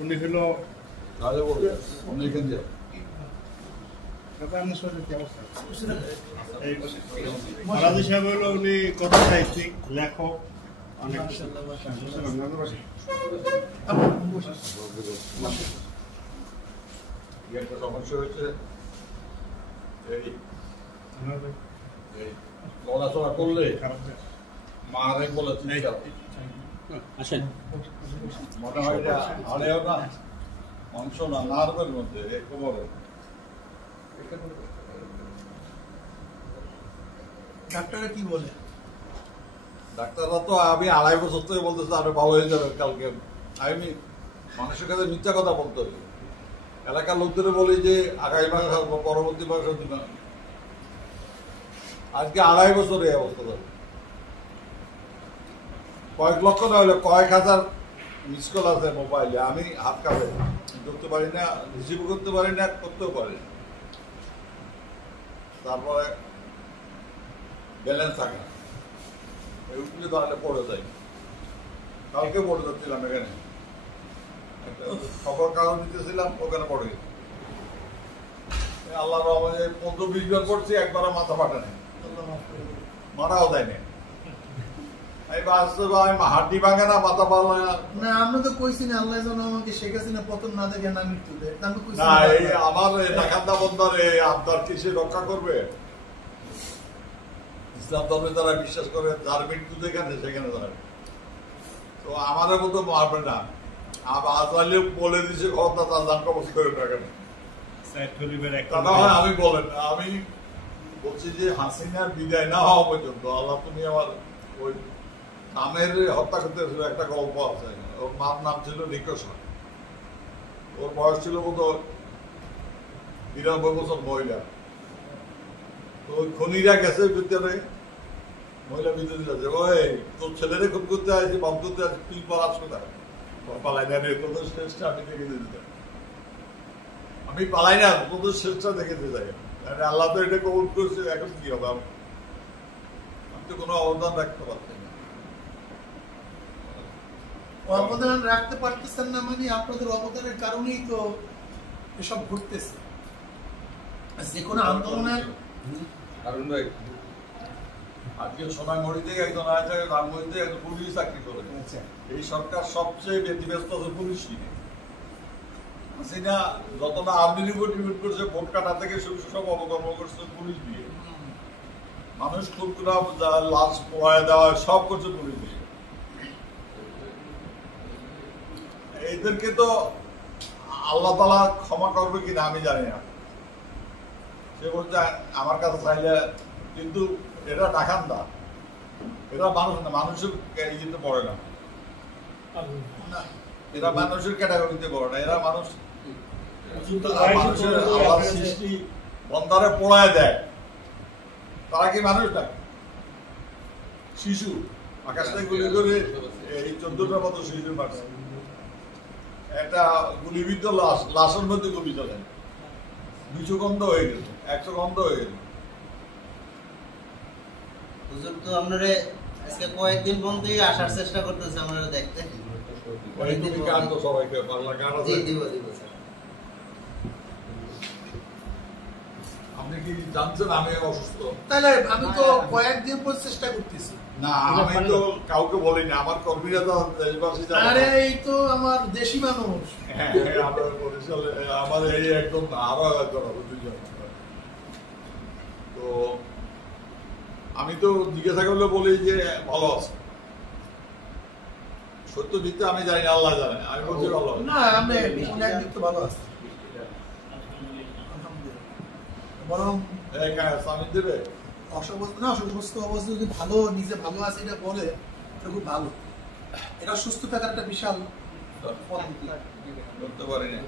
উনি হলো ফরাজি সাহেব হলো উনি কথা সাহিত্যিক, লেখক, অনেক একটা সমস্যা হয়েছে। এই লড়াচড়া করলে মারে বলে মনে হয় আড়েও না, মাংস না, নার্ভের মধ্যে কোমরে। ডাক্তাররা কি বলে? ডাক্তাররা তো আমি 2.5 বছর থেকে বলতেছে আরো ভালো হয়ে যাবে কালকে। আমি মানুষের কাছে মিথ্যা কথা বলতে হবে। এলাকার লোকদের বলি যে আগামী মাস আসবো, পরবর্তী মাস দিন। আজকে 2.5 বছর এই অবস্থা ধরে, কয়েক লক্ষ না হলে কয়েক হাজার মিস কল আছে মোবাইলে। আমি হাত কাঁপে ধরতে পারি না, রিসিভ করতে পারি না, করতেও পারি না। তারপরে ব্যালেন্স থাকে না, উঠলে তাহলে পড়ে যাই। কালকে পড়ে যাচ্ছিলাম এখানে, একটা খবর কাগজ দিতেছিলাম, ওখানে পড়ে গেছে। আল্লাহ রহমতে 15-20 বার পড়ছি, একবারও মাথা ফাটে নেই, মারাও দেয়নি। হাড্ডি ভাঙে না, মাথা ভালো না। আমরা তো কইছি না আল্লাহ যেন আমাকে শেখ হাসিনা পতন না দেখে না মৃত্যু দেয়। আমার ডাকান্দা বন্দার আবদার কি সে রক্ষা করবে? ইসলাম ধর্মে যারা বিশ্বাস করে যার মৃত্যু যেখানে সেখানে যাবে। তো আমাদের মতো মারবে না। আজরাইলে বলে দিছে কথা, তার দাম কবজ করে রাখেন। আমি বলেন, আমি বলছি যে হাসিনার বিদায় না হওয়া পর্যন্ত আল্লাহ তুমি আমার ওই নামের হত্যা করতে একটা গল্প আছে। ওর মার নাম ছিল নিকোষা। ওর বয়স ছিল বোধ 92 বছর মহিলা। তো ওই খনিরা গেছে ভিতরে, মহিলা ভিতরে যাচ্ছে, ওই তোর ছেলেরে খুন করতে আসছি, বাম করতে আসছি, তুই পালাস কোথায়? পালাই না রে, তোদের শেষটা আমি দেখে দিতে চাই। আমি পালাই না, তোদের শেষটা দেখে দিতে চাই। আল্লাহ তো এটা কবুল করছে, এখন কি হবে? আমি তো কোনো অবদান রাখতে পারছি না। অবদান রাখতে পারতেছেন না মানে আপনাদের অবদানের কারণেই তো এসব ঘটতেছে। যে কোনো আন্দোলনের কারণটাই আজকে সোনামুড়িতে একজন আছে, রামমুড়িতে একজন পুলিশ চাকরি করে। এই সরকার সবচেয়ে ব্যতিব্যস্ত আছে পুলিশ নিয়ে। হাসিনা যত না আর্মির উপর ডিপেন্ড করছে, ভোট কাটা থেকে শুরু সব অবকর্ম করছে পুলিশ দিয়ে। মানুষ খুবরা লাশ পোড়ায় দেওয়া সব করছে পুলিশ দিয়ে। এদেরকে তো আল্লাহ তাআলা ক্ষমা করবে কিনা আমি জানি না। সে বলছে আমার কাছে চাইলে, কিন্তু এরা ডাকান্দা, এরা মানুষ না, মানুষের ইয়েতে পড়ে না, এরা মানুষের ক্যাটাগরিতে পড়ে না। এরা মানুষ, মানুষের আল্লাহর সৃষ্টি বন্দারে পোড়ায় দেয়। তারা কি মানুষ না? শিশু আকাশ থেকে গুলি করে এই 14টার মতো শিশু মারছে। একটা গুলিবিদ্ধ লাশ, লাশের মধ্যে গুলি চলে, 200 গন্ধ হয়ে গেছে, 100 গন্ধ হয়ে গেছে। হুজুর তো আপনারে আজকে কয়েকদিন বন্ধই আসার চেষ্টা করতেছে আপনারা দেখতে। তুমি গান তো সবাইকে পারলা, গান আছে। দিব স্যার। আপনি কি জানছেন আমি অসুস্থ? তাহলে আমি তো কয়েকদিন পর চেষ্টা করতেছি। না, আমি তো কাউকে বলিনি, আমার কর্মীরা তো দেশবাসী জানে। আরে এই তো আমার দেশি মানুষ। হ্যাঁ, আমরা বরিশালে আমাদের এই একদম আরো একজন দুজন। তো আমি তো জিজ্ঞাসা করলে বলি যে ভালো আছে। সত্য মিথ্যা আমি জানি না, আল্লাহ জানে। আমি বলছি ভালো আছে। না, আমি একদিক তো ভালো আছি, বরং স্বামী দেবে অসুস্থ অবস্থা যদি ভালো, নিজে ভালো আছে এটা বলে, এটা খুব ভালো। এটা সুস্থ থাকার একটা বিশাল করতে পারি না।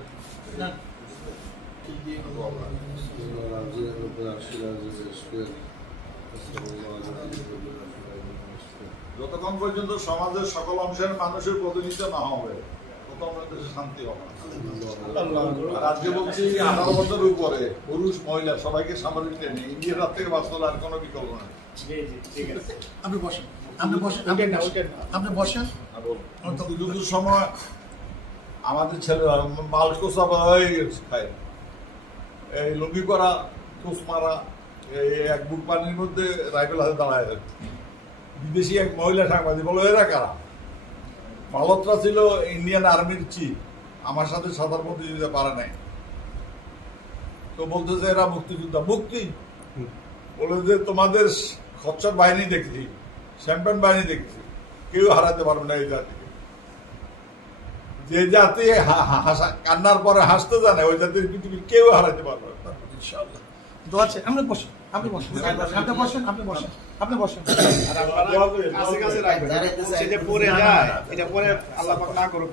যতক্ষণ পর্যন্ত সমাজের সকল অংশের মানুষের প্রতিনিধিত্ব না হবে, ততক্ষণ দেশে শান্তি হবে না। আর আজকে বলছি 18 বছরের উপরে পুরুষ মহিলা সবাইকে সামরিক ট্রেনিং, ইন্ডিয়ার হাত থেকে বাঁচতে আর কোনো বিকল্প নেই। আপনি বসেন। আপনি বসেন, আপনি বসেন। মুক্তিযুদ্ধের সময় আমাদের ছেলেরা মাল কোষা খায়, এই লুঙ্গি করা, কোষ মারা, এই এক বুক পানির মধ্যে রাইফেল হাতে দাঁড়ায় থাকে। বিদেশি এক মহিলা সাংবাদিক বলো, এরা কারা? মালহোত্রা ছিল ইন্ডিয়ান আর্মির চিফ, আমার সাথে সাঁতার প্রতিযোগিতা পারে নাই। তো বলতেছে এরা মুক্তিযোদ্ধা। মুক্তি বলে যে তোমাদের খচ্চর বাহিনী দেখছি, শ্যাম্পেন বাহিনী দেখছি, কেউ হারাতে পারবে না এই জাতিকে। যে জাতি কান্নার পরে হাসতে জানে, ওই জাতির পৃথিবীর কেউ হারাতে পারবে না ইনশাআল্লাহ। দোয়া আছে, আপনি বসেন, আপনি বসেন, আপনি বসেন, আপনি বসেন, আপনি বসেন। আর আপনারা কাছে কাছে রাখবেন, এটা পরে যায়, এটা পরে আল্লাহ পাক না করুক।